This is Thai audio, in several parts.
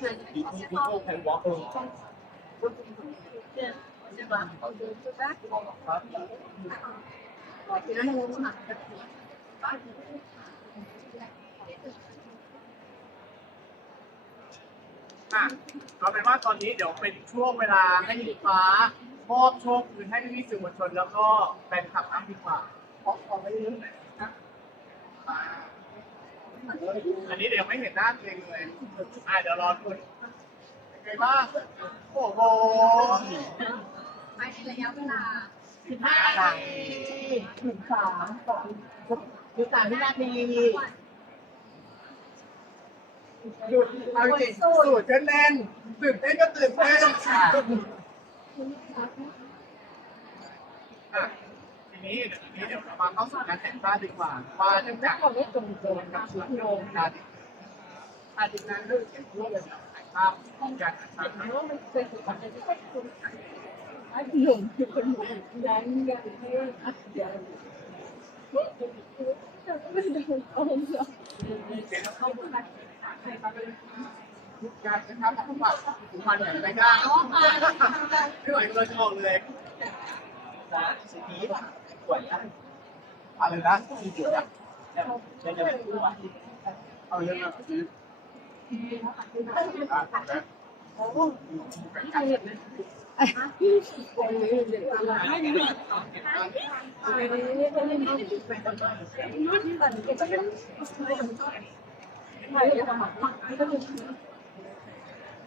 你你你就可以 walk over 是吧？是吧？我觉得很好。 อ่ะเอาเป็นว่าตอนนี้เดี๋ยวเป็นช่วงเวลาให้ลูกค้ามอบโชคคืนให้พี่ๆสื่อมวลชนแล้วก็แฟนคลับอัพดีกว่าเพราะเอาไม่เยอะนะ อันนี้เดี๋ยวไม่เห็นหน้าตัวเองเลยอะเดี๋ยวรอคุณเป็นไงบ้างโอ้โหภายในระยะเวลาสิบห้านาทีถึงสามสองถึงสามวินาทีหยุดเอาจริงสูดก็แน่นตื่นเต้นก็ตื่นเต้นอะ นี้เดี๋ยวทีนี้เดี๋ยวเรามาเข้าสู่การแต่งบ้านดีกว่าว่าเนื่องจากเราไม่ตรงโจนกับชุดโยมนะอาทิตย์นั้นเรื่องเขียนรูปถ่ายภาพการถ่ายภาพมันเป็นคนที่ไม่คุ้นไอ้หนุ่มคือคนหนุ่มนั้นยังไม่อัดเดียวไม่ได้เอาเนาะเป็นเข้ามาการนะครับทุกวันทุกวันอย่างไรบ้างคือหลายคนจะออกเลยนะสีนี้ สวยนะอะไรนะสีสวยอะจะจะพูดว่าเอาเรื่องอะไม่ดีคือต้องซื้อใช่ใ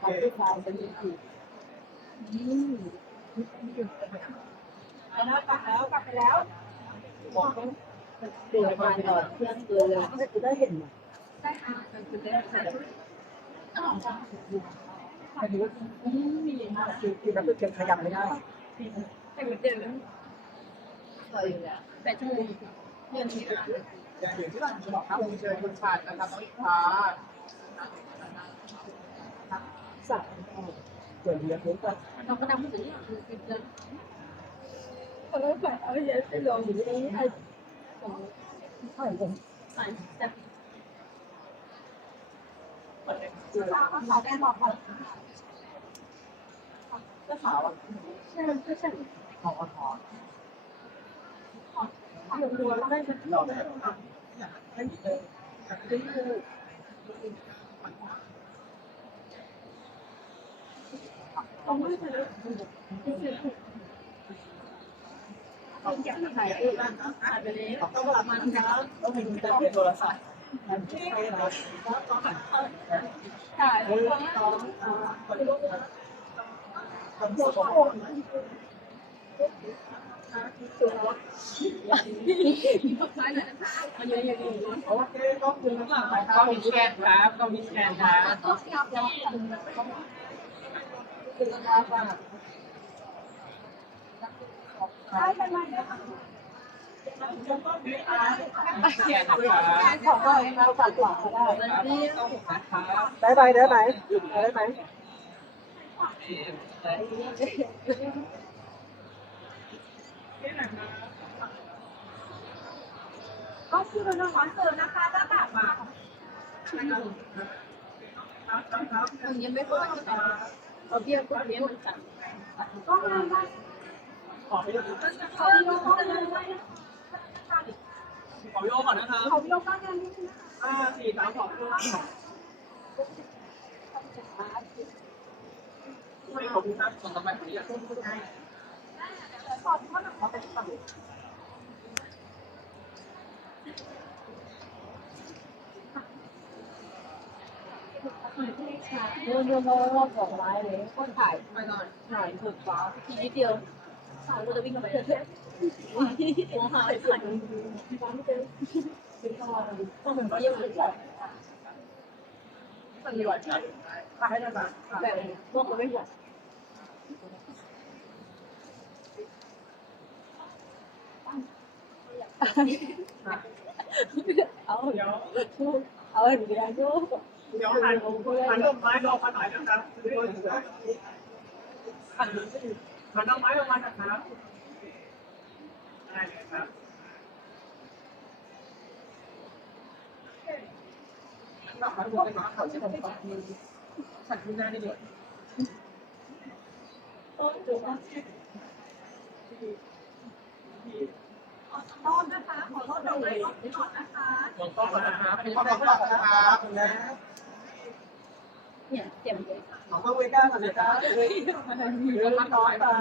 ทำด้วยความเป็นจริงอืมไปแล้วกลับแล้วกลับไปแล้วบอกต้องเดินมาหน่อยเพื่อนเดินเลยจะได้เห็นไหมได้ค่ะจะได้เห็นอันนี้คือคือเราเป็นขยับไม่ได้แต่เหมือนเดิมสวยอยู่แล้วแต่ช่วงเงินที่ร้านอย่างที่เราบอกครับเชิญคุณชาตินะครับน้องอิฟ้าสักส่วนเดียวคือก็เราก็นำผู้สื่อข่าเดินเอนนี้ไอ้ใช่ผมใส่แต่เจอแล้วขาวแดงหลอกก่อนก็ขาวอะใช่ก็ใช่ขาวขาวเดี๋ยวดูแล้วได้เป็นหลอกได้ไม่เจอคือต้องไม่ใช่ต้องแกะถ่านะต้องมีแต่เป็นโทรศัพท์มันที่ใครเราถ่ายเออต้องคนที่เขา ถ่ายหน่อยนะคะมันเยอะอย่างนี้โอเคขอบคุณมากๆนะครั ก็มีแชทครับก็มีแชทครับ ต้องเสียบแล้วคือครับว่าเป็นไรนะแชทครับของเราเราตัดหลังได้ได้ไหมได้ไหมได้ไหมก็คือเราคอนเสิร์ตนะคะจะแบบมายังไม่พอ เอาเบี้ยก็เบี้ยมันสั่นก็งานได้ขอไปดูเขาโยกก็งานได้ขอโยก่อนนะครับขาโยกก็งานได้ห้าสี่สามสองไม่ขอบคุณครับส่งต่อไปขออนุญาต เรื่องเรื่องเราของไม้เลยคนถ่ายไปก่อนถ่ายถึกฟ้าทีนิดเดียวถ่ายเราจะวิ่งไปเรื่อยๆหัวหายถ่ายต้องเป็นว่ยังไม่จบมันมีหวานใจมาให้ได้ไหมแบบพวกเราไม่หวานเอาเอาเดี๋ยวเอาเดี๋ยวดู เดี๋ยวหันหันดอกไม้รอขนาดนะครับหันหันดอกไม้ออกมาจากน้ำได้เลยครับขัดขึ้นหน้าได้เลยมองกล้องนะครับขอบคุณครับเนี่ย เจ็บเลยขอบคุณเวก้าก่อนนะจ๊ะมีเรื่องน้อยตา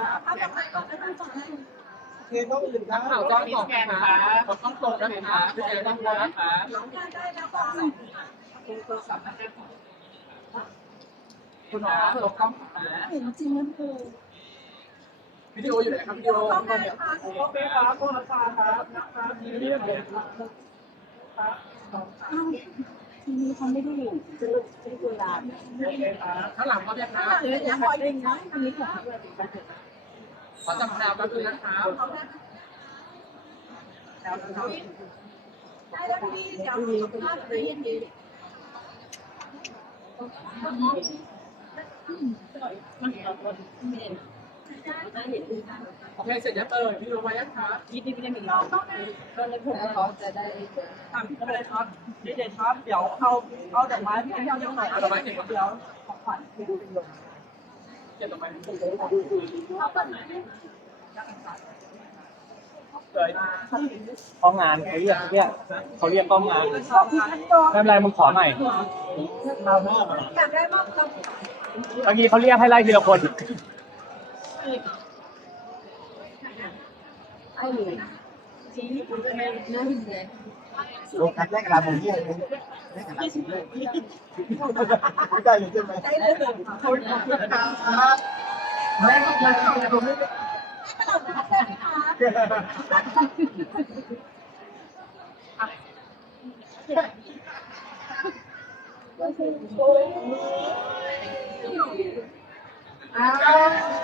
เคต้องอื่นครับข่าวกล้องสองครับขอบต้องตรงนะครับพี่แอนต้องรับครับคุณหมอลบกล้องนะเห็นจริงมันคือวิดีโออยู่ไหนครับวิดีโอโอเคครับโทษนะครับนะครับเรียบเลยครับ ทีนี้เขาไม่ได้อยู่จะลุกจะกุหลาบโอเคครับข้างหลังเขาเนี่ยครับเดี๋ยวจะคอยดึงนะทีนี้ขอขอจำแนวแป๊บนึงนะครับได้แล้วพี่เดี๋ยวภาพจะเย็นดีมันไม่เห็นไม่เห็น โอเคเสร็จแล้วเปิดวิดีโอไว้ยังครับยินดีไม่ได้มีเราก็เลยผมเขาจะได้ทำก็เลยครับดีเจครับเดี๋ยวเอาเอาดอกไม้ที่เอาเยอะหน่อยเดี๋ยวของขวัญคือเป็นลมเก็บตรงไหนเปิดห้องงานเขาเรียกเขาเรียกเขาเรียกห้องงานไม่เป็นไรมึงขอใหม่อยากได้มากครับเมื่อกี้เขาเรียกให้ไล่ทีละคน ไอ้จีน่าเห็นเลยลงคัดแรกลาผมเนี่ยแรกลาผมเลยไม่ได้เลยใช่ไหมได้เลยขอบคุณครับแรกลาผมไม่ได้แก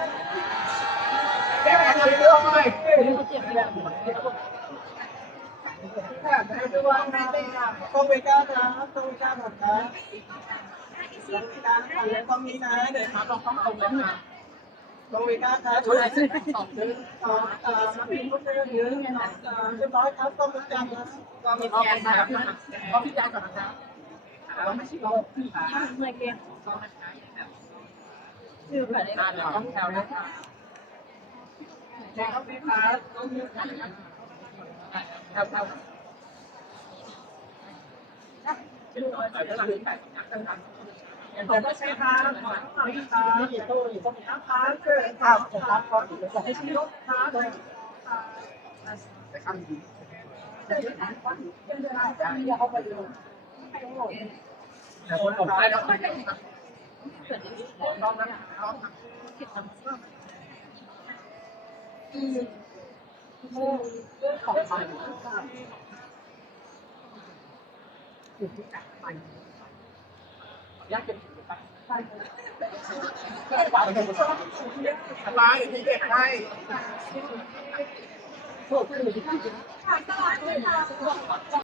้ ปัญหาเรื่องหน่อยต้องเวก้าครับต้องเวก้าหมดครับต้องเวก้าต้องมีนะเดี๋ยวครับลองต้องตรงเลยครับต้องเวก้าครับช่วยสองนึงสองสามสี่ห้าหกเจ็ดแปดเก้าสิบเรียบร้อยครับต้องมีจังนะก็มีแกนนะครับก็พี่แกนก่อนนะครับเราไม่ใช่เราเมื่อกี้ต้องนะครับ คือแบบได้อ่าเดี๋ยวต้องแถวนะครับแถวไหมครับต้องมีแถวแถวแถวเป็นตัวไหนก็หลังแปดสัญญาณนะครับอย่างผมก็ใช้ครับขอทั้งหลายครับนี่ตู้นี่ต้องนะครับเกิดครับครับครับเดี๋ยวจะให้ให้ชี้รถครับแต่ข้างดีเอาไปดูแต่คนผมได้แล้วต้องนะต้องขอ งใหม่ยากเป็นไปอะไรที่เก็บให้โทษที่